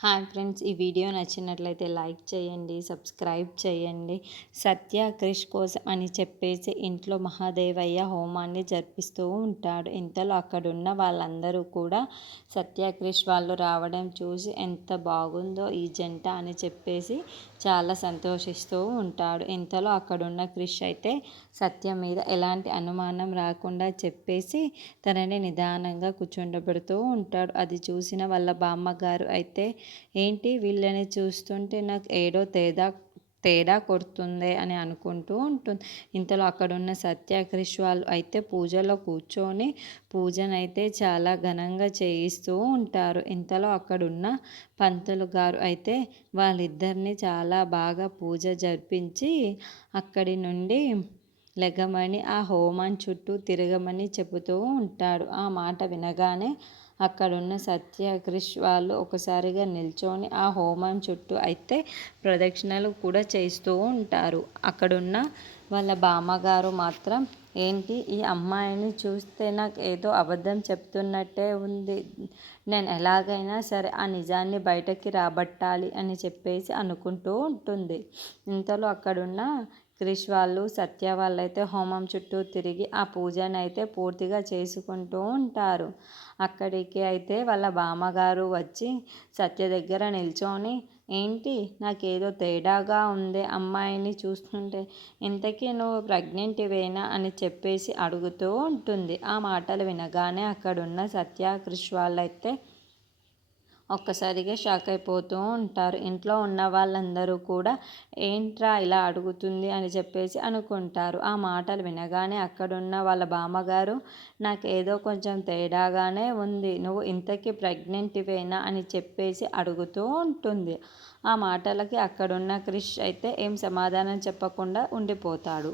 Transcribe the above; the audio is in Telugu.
హాయ్ ఫ్రెండ్స్, ఈ వీడియో నచ్చినట్లయితే లైక్ చేయండి, సబ్స్క్రైబ్ చేయండి. సత్య క్రిష్ కోసం అని చెప్పేసి ఇంట్లో మహాదేవయ్య హోమాన్ని జరిపిస్తూ ఉంటాడు. ఇంతలో అక్కడున్న వాళ్ళందరూ కూడా సత్య క్రిష్ వాళ్ళు రావడం చూసి ఎంత బాగుందో ఈ జంట అని చెప్పేసి చాలా సంతోషిస్తూ ఉంటాడు. ఇంతలో అక్కడున్న క్రిష్ అయితే సత్య మీద ఎలాంటి అనుమానం రాకుండా చెప్పేసి తనని నిదానంగా కూర్చుండబెడుతూ ఉంటాడు. అది చూసిన వాళ్ళ బామ్మగారు అయితే, ఏంటి వీళ్ళని చూస్తుంటే నాకు ఏడో తేడా తేడా కొడుతుంది అని అనుకుంటూ ఉంటుంది. ఇంతలో అక్కడున్న సత్య క్రిష్ వాళ్ళు అయితే పూజలో కూర్చొని పూజనైతే చాలా ఘనంగా చేయిస్తూ ఉంటారు. ఇంతలో అక్కడున్న పంతులు గారు అయితే వాళ్ళిద్దరిని చాలా బాగా పూజ జరిపించి అక్కడి నుండి లెగమని ఆ హోమం చుట్టూ తిరగమని చెబుతూ ఉంటాడు. ఆ మాట వినగానే అక్కడున్న సత్య క్రిష్ వాళ్ళు ఒకసారిగా నిల్చొని ఆ హోమం చుట్టూ అయితే ప్రదక్షిణలు కూడా చేస్తూ ఉంటారు. అక్కడున్న వాళ్ళ బామ్మగారు మాత్రం, ఏంటి ఈ అమ్మాయిని చూస్తే నాకు ఏదో అబద్ధం చెప్తున్నట్టే ఉంది, నేను ఎలాగైనా సరే ఆ నిజాన్ని బయటకి రాబట్టాలి అని చెప్పేసి అనుకుంటూ ఉంటుంది. ఇంతలో అక్కడున్న క్రిష్ వాళ్ళు సత్య వాళ్ళైతే హోమం చుట్టూ తిరిగి ఆ పూజను అయితే పూర్తిగా చేసుకుంటూ ఉంటారు. అక్కడికి అయితే వాళ్ళ బామ్మగారు వచ్చి సత్య దగ్గర నిల్చొని, ఏంటి నాకేదో తేడాగా ఉంది అమ్మాయిని చూస్తుంటే, ఇంతకీ నువ్వు ప్రెగ్నెంట్వేనా అని చెప్పేసి అడుగుతూ ఉంటుంది. ఆ మాటలు వినగానే అక్కడున్న సత్య క్రిష్ వాళ్ళైతే ఒక్కసారిగా షాక్ అయిపోతూ ఉంటారు. ఇంట్లో ఉన్న వాళ్ళందరూ కూడా ఏంట్రా ఇలా అడుగుతుంది అని చెప్పేసి అనుకుంటారు. ఆ మాటలు వినగానే అక్కడున్న వాళ్ళ బామ్మగారు, నాకేదో కొంచెం తేడాగానే ఉంది, నువ్వు ఇంతకీ ప్రెగ్నెంట్వేనా అని చెప్పేసి అడుగుతూ ఉంటుంది. ఆ మాటలకి అక్కడున్న క్రిష్ అయితే ఏం సమాధానం చెప్పకుండా ఉండిపోతాడు.